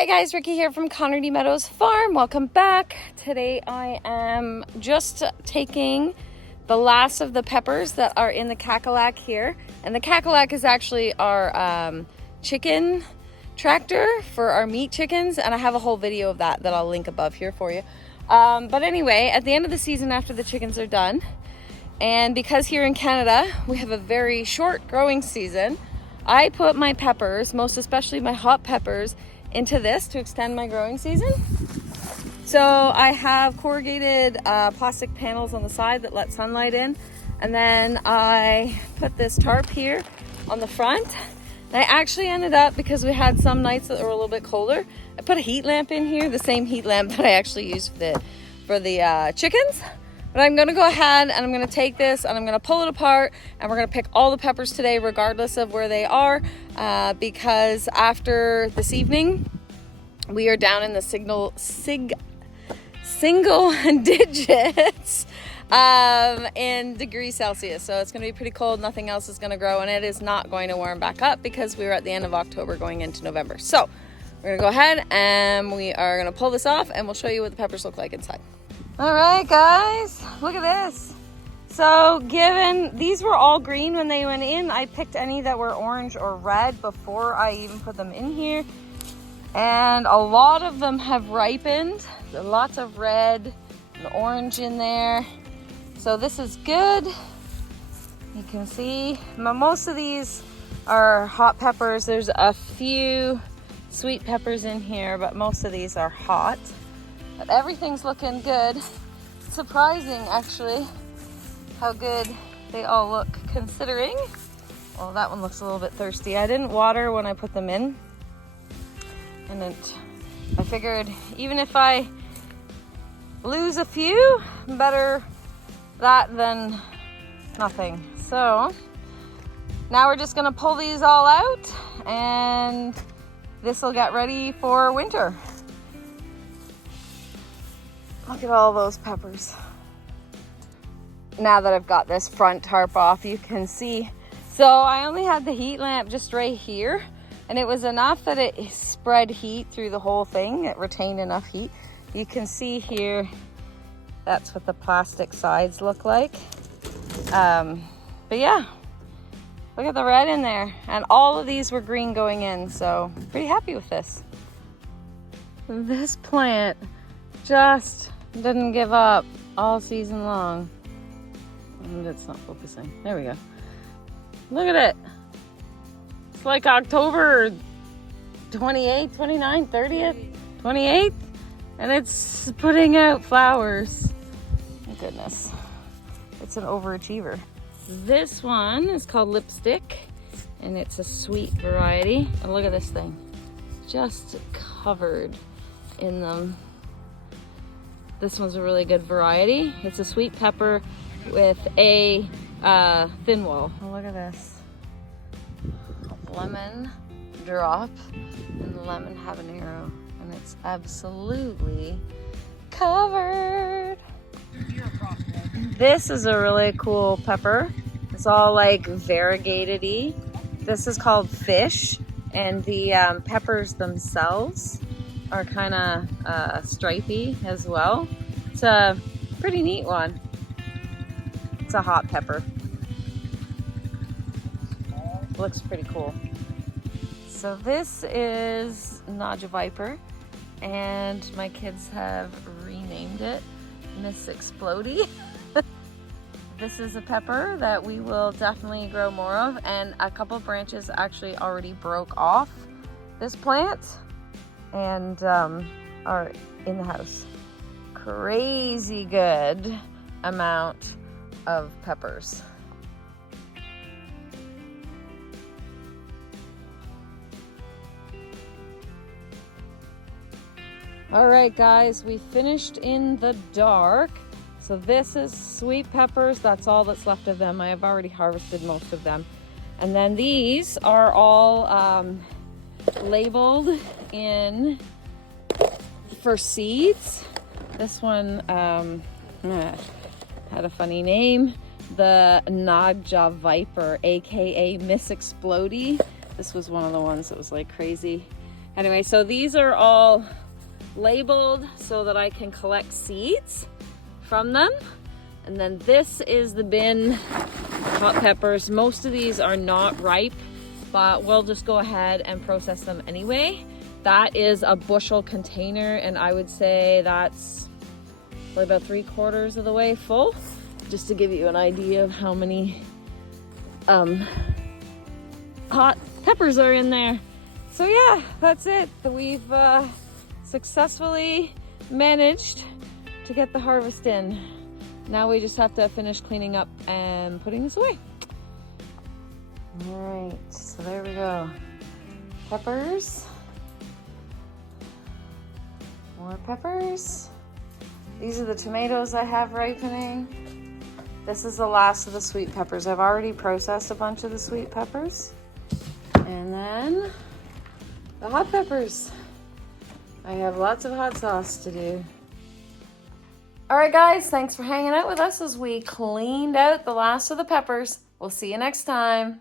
Hey guys, Ricky here from Connerty Meadows Farm. Welcome back. Today I am just taking the last of the peppers that are in the cackalack here. And the cackalack is actually our chicken tractor for our meat chickens. And I have a whole video of that I'll link above here for you. But anyway, at the end of the season after the chickens are done, and because here in Canada we have a very short growing season, I put my peppers, most especially my hot peppers, into this to extend my growing season. So I have corrugated plastic panels on the side that let sunlight in, and then I put this tarp here on the front. And I actually ended up, because we had some nights that were a little bit colder, I put a heat lamp in here, the same heat lamp that I actually used for the chickens. But I'm gonna go ahead and I'm gonna take this and I'm gonna pull it apart, and we're gonna pick all the peppers today regardless of where they are, because after this evening we are down in the single digits in degrees Celsius. So it's gonna be pretty cold, nothing else is gonna grow, and it is not going to warm back up because we were at the end of October going into November. So we're gonna go ahead and we are gonna pull this off and we'll show you what the peppers look like inside. All right, guys, look at this. So given these were all green when they went in, I picked any that were orange or red before I even put them in here. And a lot of them have ripened. There's lots of red and orange in there. So this is good. You can see most of these are hot peppers. There's a few sweet peppers in here, but most of these are hot. But everything's looking good. It's surprising, actually, how good they all look, considering. Well, that one looks a little bit thirsty. I didn't water when I put them in. And I figured even if I lose a few, better that than nothing. So now we're just gonna pull these all out, and this will get ready for winter. Look at all those peppers. Now that I've got this front tarp off, you can see. So I only had the heat lamp just right here, and it was enough that it spread heat through the whole thing. It retained enough heat. You can see here, that's what the plastic sides look like. But yeah, look at the red in there. And all of these were green going in, so pretty happy with this. This plant just didn't give up all season long. And it's not focusing. There we go. Look at it. It's like October 28th, 29th, 30th, 28th, and it's putting out flowers. My goodness. It's an overachiever. This one is called Lipstick, and it's a sweet variety. And look at this thing. Just covered in them. This one's a really good variety. It's a sweet pepper with a thin wall. Oh, look at this. Lemon drop and lemon habanero. And it's absolutely covered. This is a really cool pepper. It's all like variegated-y. This is called Fish. And the peppers themselves are kind of stripy as well. It's a pretty neat one. It's a hot pepper. Looks pretty cool. So this is Naja Viper, and my kids have renamed it Miss Explodey. This is a pepper that we will definitely grow more of, and a couple of branches actually already broke off this plant and are in the house. Crazy good amount of peppers. All right, guys, we finished in the dark. So this is sweet peppers. That's all that's left of them. I have already harvested most of them. And then these are all labeled in for seeds. This one had a funny name, the Naja Viper, aka Miss Explodey. This was one of the ones that was like crazy. Anyway, so these are all labeled so that I can collect seeds from them. And then this is the bin hot peppers. Most of these are not ripe, but we'll just go ahead and process them anyway. That is a bushel container, and I would say that's probably about 3/4 of the way full, just to give you an idea of how many hot peppers are in there. So yeah, that's it. We've successfully managed to get the harvest in. Now we just have to finish cleaning up and putting this away. All right, so there we go. Peppers. More peppers. These are the tomatoes I have ripening. This is the last of the sweet peppers. I've already processed a bunch of the sweet peppers. And then the hot peppers. I have lots of hot sauce to do. All right, guys, thanks for hanging out with us as we cleaned out the last of the peppers. We'll see you next time.